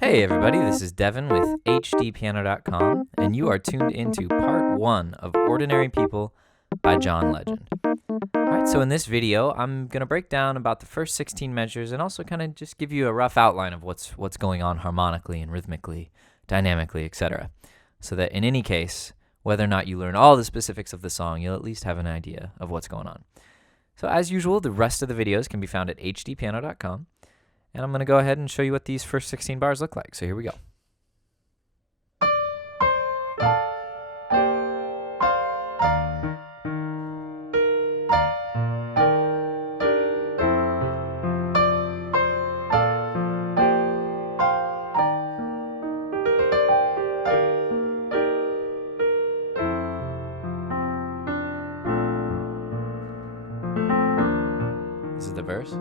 Hey everybody, this is Devin with HDpiano.com, and you are tuned into part 1 of Ordinary People by John Legend. Alright, so in this video, I'm going to break down about the first 16 measures and also kind of just give you a rough outline of what's going on harmonically and rhythmically, dynamically, etc. So that in any case, whether or not you learn all the specifics of the song, you'll at least have an idea of what's going on. So as usual, the rest of the videos can be found at HDpiano.com. And I'm going to go ahead and show you what these first 16 bars look like. So here we go. This is the verse.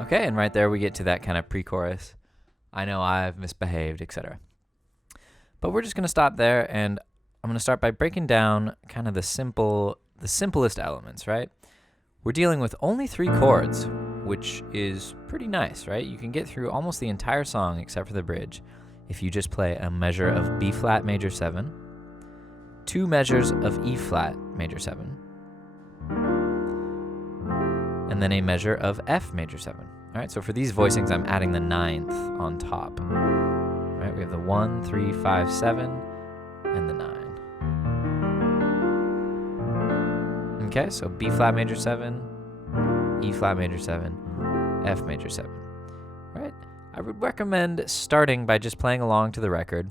Okay, and right there we get to that kind of pre-chorus. I know I've misbehaved, etc. But we're just going to stop there, and I'm going to start by breaking down kind of the simplest elements, right? We're dealing with only 3 chords, which is pretty nice, right? You can get through almost the entire song except for the bridge if you just play a measure of B flat major 7, 2 measures of E flat major 7, and then a measure of F major 7. All right, so for these voicings, I'm adding the 9th on top. All right, we have the 1, 3, 5, 7, and the 9. Okay, so B flat major 7, E flat major 7, F major 7. All right, I would recommend starting by just playing along to the record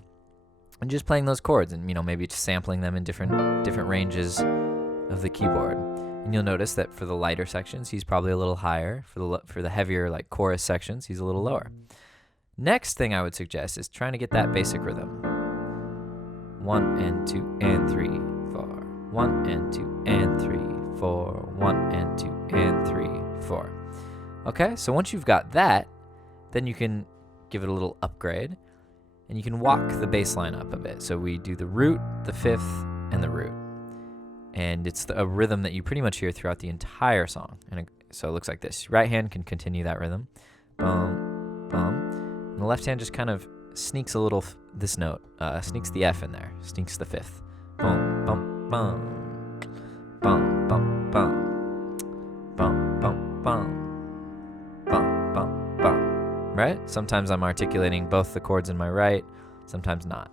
and just playing those chords, and maybe just sampling them in different ranges of the keyboard. And you'll notice that for the lighter sections, he's probably a little higher. For the heavier, like chorus sections, he's a little lower. Next thing I would suggest is trying to get that basic rhythm. 1 and 2 and 3, 4. 1 and 2 and 3, 4. 1 and 2 and 3, 4. Okay, so once you've got that, then you can give it a little upgrade, and you can walk the bass line up a bit. So we do the root, the fifth, and the root. And it's a rhythm that you pretty much hear throughout the entire song. So it looks like this. Right hand can continue that rhythm. Bum, bum. And the left hand just kind of sneaks a little, this note, sneaks the F in there, sneaks the fifth. Bum, bum, bum. Bum, bum, bum. Bum, bum, bum. Bum, bum, bum. Right? Sometimes I'm articulating both the chords in my right, sometimes not.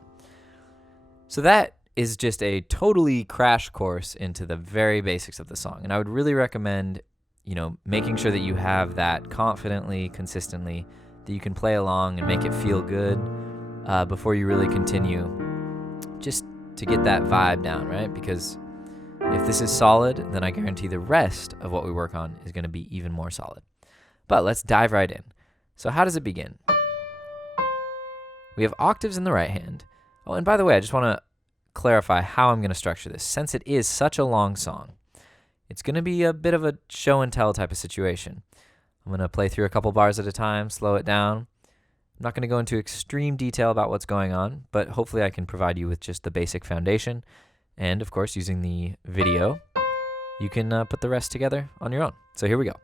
So that is just a totally crash course into the very basics of the song. And I would really recommend, making sure that you have that confidently, consistently, that you can play along and make it feel good before you really continue, just to get that vibe down, right? Because if this is solid, then I guarantee the rest of what we work on is going to be even more solid. But let's dive right in. So how does it begin? We have octaves in the right hand. Oh, and by the way, I just want to clarify how I'm going to structure this. Since it is such a long song, it's going to be a bit of a show and tell type of situation. I'm going to play through a couple bars at a time, slow it down. I'm not going to go into extreme detail about what's going on, but hopefully I can provide you with just the basic foundation. And of course, using the video, you can put the rest together on your own. So here we go.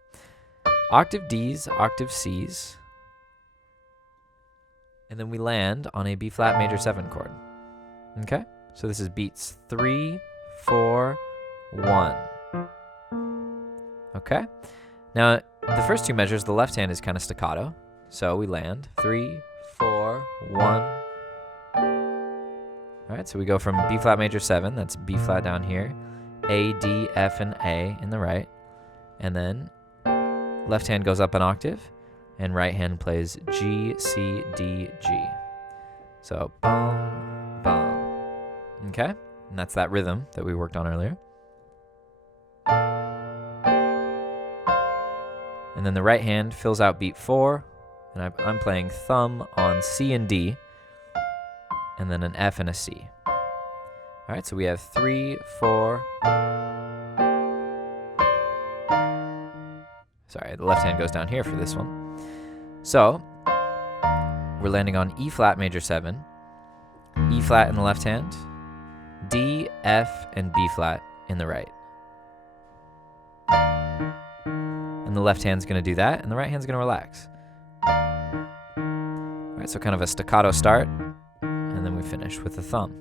Octave Ds, octave Cs, and then we land on a B flat major 7 chord. Okay? So this is beats 3, 4, 1. Okay? Now, the first 2 measures, the left hand is kind of staccato. So we land 3, 4, 1. All right, so we go from B flat major 7, that's B flat down here, A, D, F, and A in the right. And then left hand goes up an octave, and right hand plays G, C, D, G. So bum, bum. Okay, and that's that rhythm that we worked on earlier. And then the right hand fills out beat 4, and I'm playing thumb on C and D, and then an F and a C. All right, so we have 3, 4. Sorry, the left hand goes down here for this one. So we're landing on E flat major 7, E flat in the left hand, D, F, and B flat in the right. And the left hand's going to do that, and the right hand's going to relax. All right, so kind of a staccato start, and then we finish with the thumb.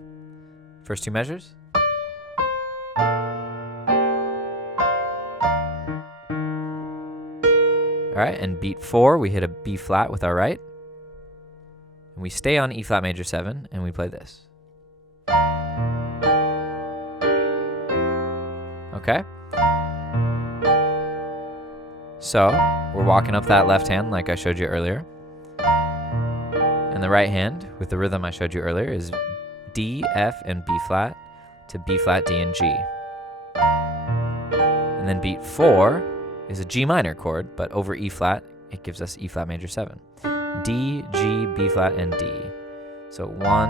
First two measures. All right, and beat 4, we hit a B flat with our right. And we stay on E flat major 7, and we play this. Okay? So, we're walking up that left hand like I showed you earlier. And the right hand, with the rhythm I showed you earlier, is D, F, and B flat to B flat, D, and G. And then beat 4 is a G minor chord, but over E flat, it gives us E flat major 7. D, G, B flat, and D. So 1,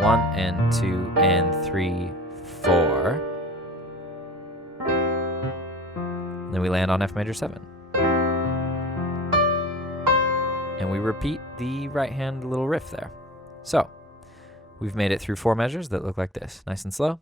and 2, and 3, 4. And then we land on F major 7. And we repeat the right hand little riff there. So, we've made it through 4 measures that look like this. Nice and slow.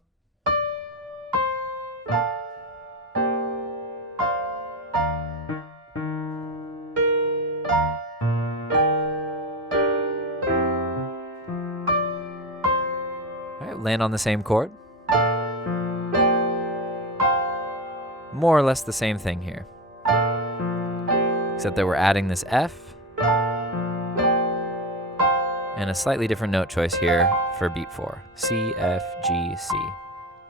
Land on the same chord. More or less the same thing here, except that we're adding this F and a slightly different note choice here for beat 4. C, F, G, C.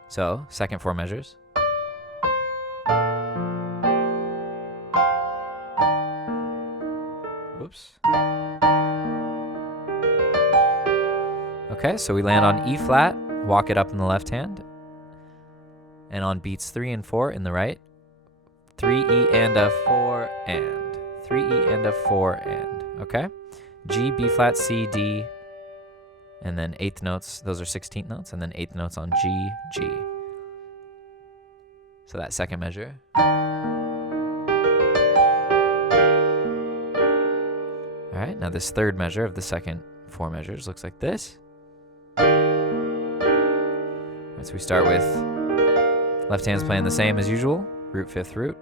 So, second 4 measures. Whoops. Okay, so we land on E flat, walk it up in the left hand, and on beats 3 and 4 in the right, 3 E and a 4 and, 3 E and a 4 and, okay? G, B flat, C, D, and then 8th notes, those are 16th notes, and then 8th notes on G, G. So that second measure. All right, now this third measure of the second 4 measures looks like this. So we start with left hand's playing the same as usual, root 5th root,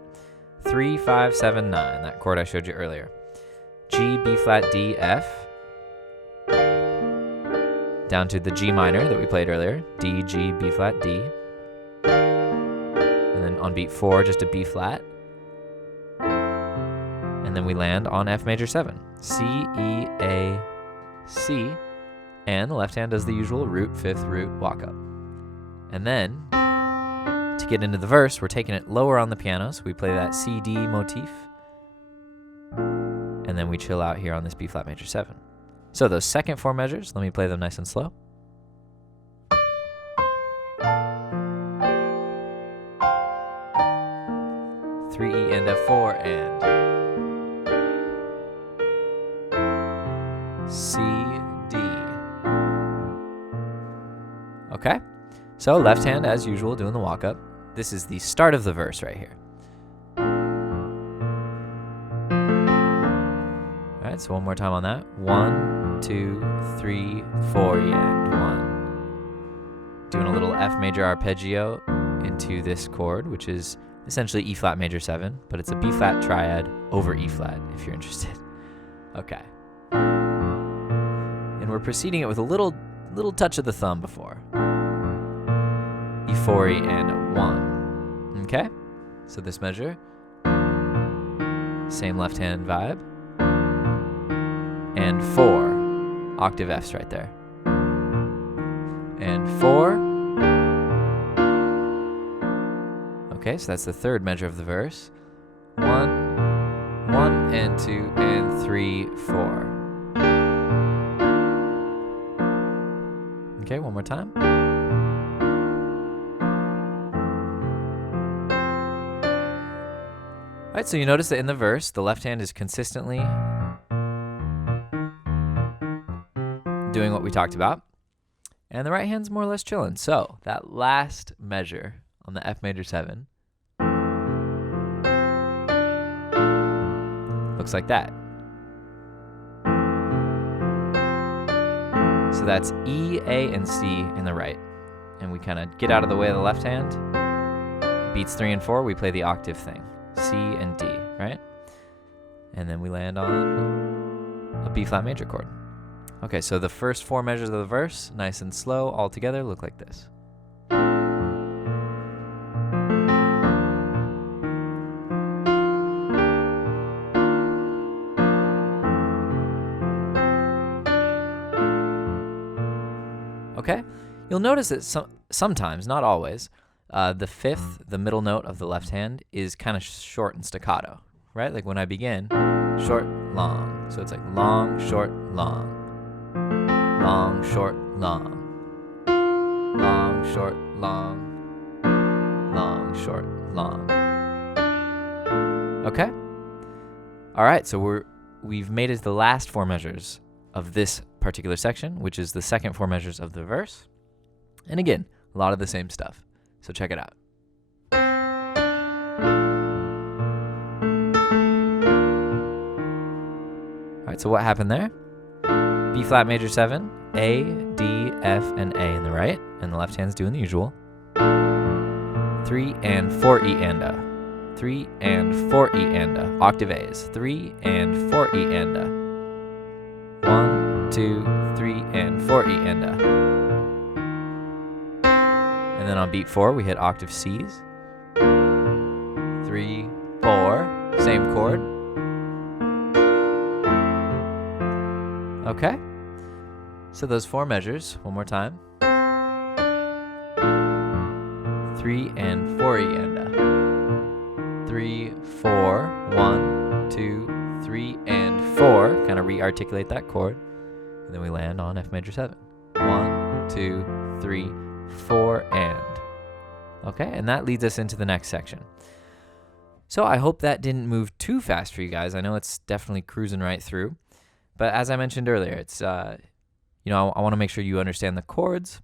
3, 5, 7, 9, that chord I showed you earlier. G, B flat, D, F, down to the G minor that we played earlier, D, G, B flat, D, and then on beat 4, just a B flat, and then we land on F major 7, C, E, A, C, and the left hand does the usual root 5th root walk up. And then, to get into the verse, we're taking it lower on the piano, so we play that C, D motif. And then we chill out here on this B flat major 7. So those second 4 measures, let me play them nice and slow. Three E and a 4 and C, D. Okay? So left hand, as usual, doing the walk up. This is the start of the verse right here. All right, so one more time on that. 1, 2, 3, 4, and 1. Doing a little F major arpeggio into this chord, which is essentially E flat major 7, but it's a B flat triad over E flat, if you're interested. Okay. And we're preceding it with a little touch of the thumb before. E4, E, and 1. Okay? So this measure, same left hand vibe, and 4, octave Fs right there. And 4. Okay, so that's the third measure of the verse. 1, and 2, and 3, 4. Okay, one more time. All right, so you notice that in the verse, the left hand is consistently doing what we talked about, and the right hand's more or less chilling. So that last measure on the F major 7 looks like that. that's E, A, and C in the right. And we kind of get out of the way of the left hand. Beats 3 and 4, we play the octave thing. C and D, right? And then we land on a B flat major chord. Okay, so the first 4 measures of the verse, nice and slow, all together, look like this. Okay, you'll notice that sometimes, not always, the fifth, the middle note of the left hand, is kind of short and staccato, right? Like when I begin, short, long. So it's like long, short, long. Long, short, long. Long, short, long. Long, short, long. Okay? All right, so we've made it to the last 4 measures of this particular section, which is the second 4 measures of the verse. And again, a lot of the same stuff. So check it out. All right, so what happened there? B flat major 7, A, D, F, and A in the right, and the left hand's doing the usual. 3 and 4 E and A. 3 and 4 E and A. Octave A's. 3 and 4 E and A. 1, 2, 3, and 4 E and A. And then on beat 4, we hit octave C's. 3, 4, same chord. Okay. So those 4 measures, one more time. 3 and 4 E and A. 3, 4, 1, 2, 3, and 4. Kind of re-articulate that chord. And then we land on F major 7. 1, 2, 3, 4, and. Okay, and that leads us into the next section. So I hope that didn't move too fast for you guys. I know it's definitely cruising right through. But as I mentioned earlier, it's, I want to make sure you understand the chords.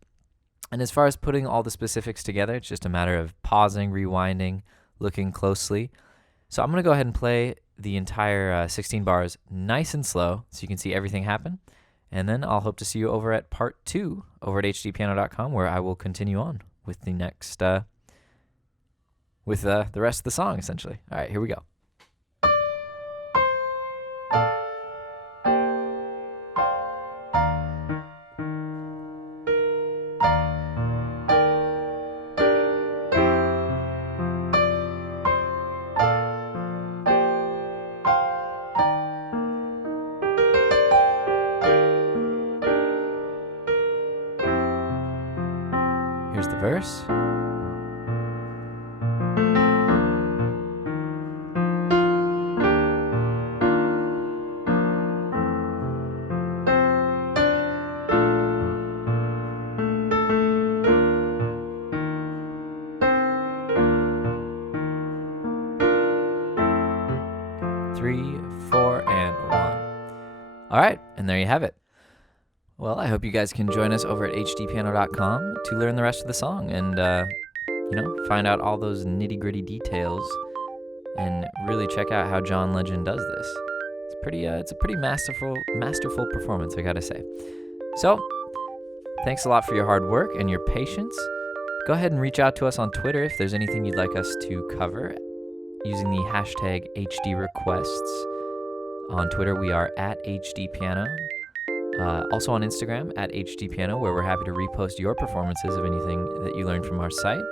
And as far as putting all the specifics together, it's just a matter of pausing, rewinding, looking closely. So I'm going to go ahead and play the entire 16 bars nice and slow so you can see everything happen. And then I'll hope to see you over at part 2 over at HDpiano.com, where I will continue on with the next, with the rest of the song, essentially. All right, here we go. Here's the verse. Three, 4, and 1. All right, and there you have it. Well, I hope you guys can join us over at HDpiano.com to learn the rest of the song and, find out all those nitty-gritty details and really check out how John Legend does this. It's a pretty masterful performance, I gotta say. So, thanks a lot for your hard work and your patience. Go ahead and reach out to us on Twitter if there's anything you'd like us to cover using the hashtag HDrequests. On Twitter, we are at HDpiano. Also on Instagram, at HDpiano, where we're happy to repost your performances of anything that you learned from our site.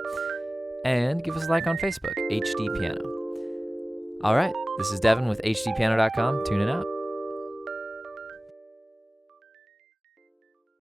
And give us a like on Facebook, HDpiano. All right, this is Devin with HDpiano.com. Tune in out.